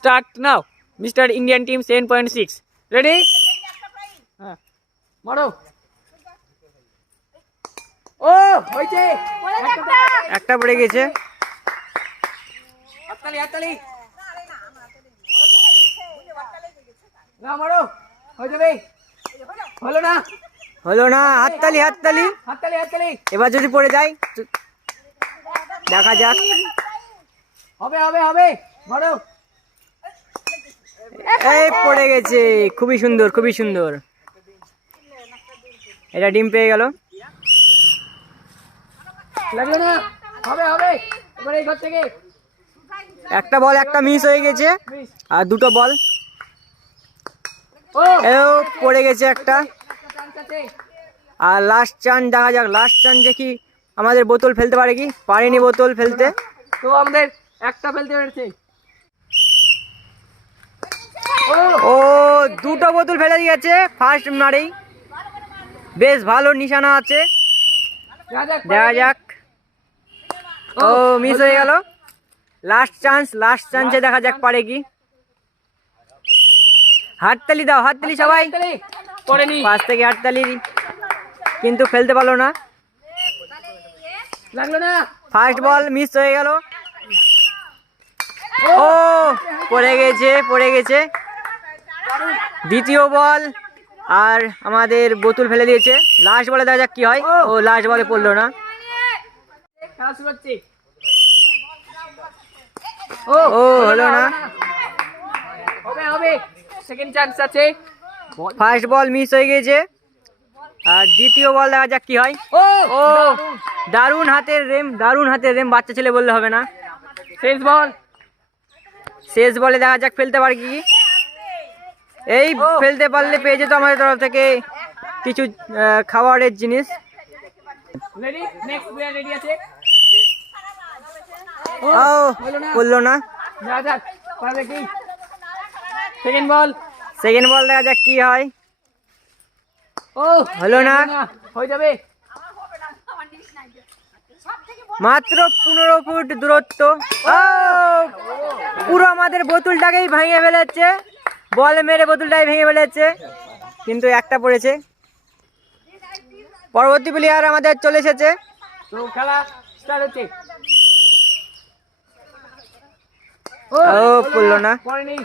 Start now mister Indian team 7.6 ready হ্যাঁ মারো ও হইছে একটা পড়ে গেছে। হাততালি হাততালি না মারো হয়ে যাবে হলো না হলো না, হাততালি হাততালি। হাততালি হাততালি এবার যদি পড়ে যায় দেখা যাক। হবে হবে হবে মারো এই পড়ে গেছে, খুবই সুন্দর খুবই সুন্দর। এটা ডিম পেয়ে গেল। লাগলো না হবে হবে এবার এই ঘর থেকে একটা বল একটা মিস হয়ে গেছে আর দুটো বল। ও এও পড়ে গেছে একটা। চান্স আছে আর লাস্ট চান দেখা যাক, লাস্ট চান যে কি আমাদের বোতল ফেলতে পারে কি, পারেনি বোতল ফেলতে। তো আমাদের একটা ফেলতে পেরেছে ও দুটো বোতল ফেলে দিয়েছে ফার্স্ট মারেই। বেশ ভালো নিশানা আছে, দেখা যাক। ও মিস হয়ে গেল। লাস্ট চান্সে দেখা যাক পারে কি। হাততালি দাও হাততালি সবাই, করেনি পাশ থেকে হাততালি, কিন্তু ফেলতে পারলো না। লাগলো না ফার্স্ট বল মিস হয়ে গেল। ও পড়ে গেছে পড়ে গেছে। দ্বিতীয় বল আর আমাদের বোতল ফেলে দিয়েছে। লাস্ট বলে দেখা যাক কি হয়। ও লাস্ট বলে পড়লো না। খেলা শুরু হচ্ছে ও হলো না। হবে হবে সেকেন্ড চান্স আছে ফার্স্ট বল মিস হয়ে গেছে আর দ্বিতীয় বল দেখা যাক কি হয়। ও ও দারুণ হাতের রেম, দারুণ হাতের রেম, বাচ্চা ছেলে বললে হবে না। শেষ বল শেষ বলে দেখা যাক ফেলতে পারে কি। এই ফেলতে পারলে পেয়ে যেত আমাদের তরফ থেকে কিছু খাবারের জিনিস। রেডি নেক্সট প্লেয়ার রেডি আছে ও বললো না। যা যাক পারবে কি সেকেন্ড বল সেকেন্ড বল দেখা যাক কি হয়। ও হলো না। হয়ে যাবে মাত্র 15 ফুট দূরত্ব। ও পুরো আমাদের বোতলটাকেই ভেঙে ফেলেছে, বল মেরে বোতলটাই ভেঙে ফেলেছে, কিন্তু একটা পড়েছে। পরবর্তী প্লেয়ার আমাদের চলে এসেছে। তো খেলা স্টার্ট হচ্ছে ও পড়লো না। পড়েনি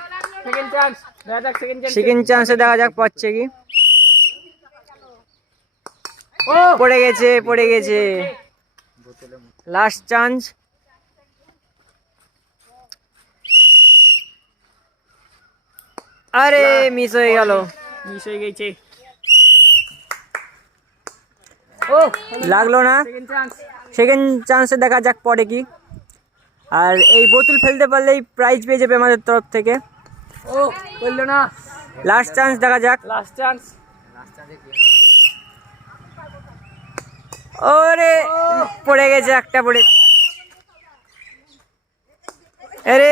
সেকেন্ড চান্স দেখা যাক সেকেন্ড চান্স সেকেন্ড চান্সে দেখা যাক পাচ্ছে কি। ও পড়ে গেছে পড়ে গেছে। Last chance. আরে মিস হয়ে গেল। মিস হয়ে গেছে ও লাগলো না। সেকেন্ড চান্স সেকেন্ড চান্সে দেখা যাক পরে কি। আর এই বোতল ফেলতে পারলেই প্রাইজ পেয়ে যাবে আমাদের তরফ থেকে। ও বললো না লাস্ট চান্স দেখা যাক। লাস্ট চান্স ওরে পড়ে গেছে একটা পড়ে। আরে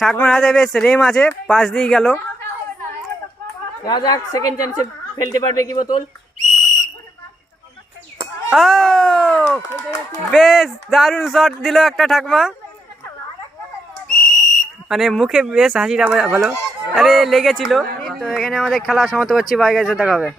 ঠাকুমার হাতে বেশ রেম আছে, পাশ দিয়ে গেল। দেখা যাক সেকেন্ড চান্সে ফেলতে পারবে কি বোতল ও বেশ দারুণ শট দিল একটা ঠাকুমা, মানে মুখে বেশ হাসিটা ভালো। আরে লেগেছিল। তো এখানে আমাদের খেলা সমাপ্ত করছি, বাই গাইস, দেখা হবে।